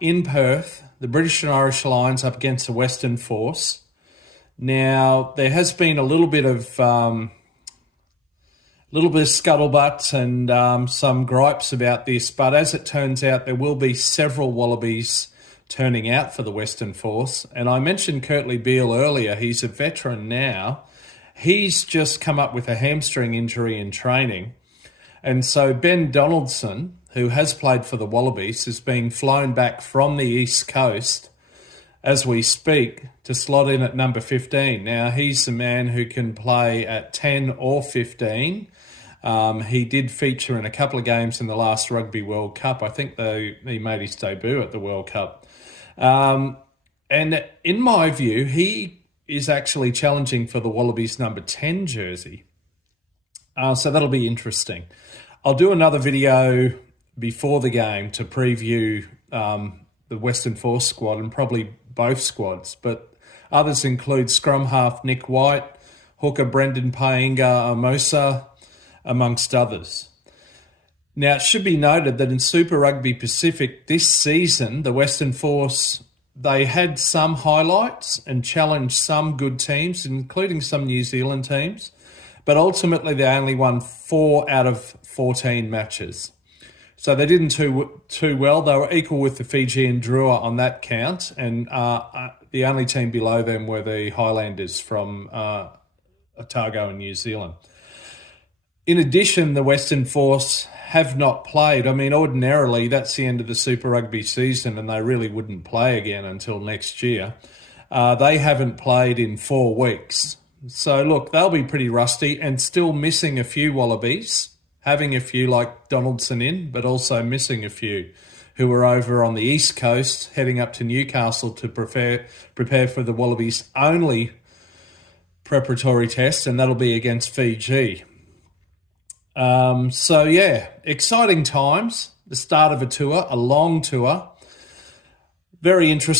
in Perth, the British and Irish Lions up against the Western Force. Now, there has been a little bit of scuttlebutt and some gripes about this, but as it turns out, there will be several Wallabies turning out for the Western Force. And I mentioned Kurtley Beale earlier. He's a veteran now. He's just come up with a hamstring injury in training. And so Ben Donaldson, who has played for the Wallabies, is being flown back from the East Coast as we speak to slot in at number 15. Now, he's the man who can play at 10 or 15. He did feature in a couple of games in the last Rugby World Cup. I think he made his debut at the World Cup. And in my view, he is actually challenging for the Wallabies number 10 jersey. So that'll be interesting. I'll do another video before the game to preview the Western Force squad and probably both squads, but others include scrum half Nick White, hooker Brendan Paenga-Amosa, amongst others. Now, it should be noted that in Super Rugby Pacific this season, the Western Force, they had some highlights and challenged some good teams, including some New Zealand teams, but ultimately they only won 4 out of 14 matches. So they didn't too well. They were equal with the Fijian Drua on that count, and the only team below them were the Highlanders from Otago in New Zealand. In addition, the Western Force have not played. I mean, ordinarily, that's the end of the Super Rugby season, and they really wouldn't play again until next year. They haven't played in 4 weeks. So, look, they'll be pretty rusty and still missing a few Wallabies, having a few like Donaldson in, but also missing a few who are over on the East Coast, heading up to Newcastle to prepare for the Wallabies' only preparatory test, and that'll be against Fiji. So, yeah, exciting times. The start of a tour, a long tour. Very interesting.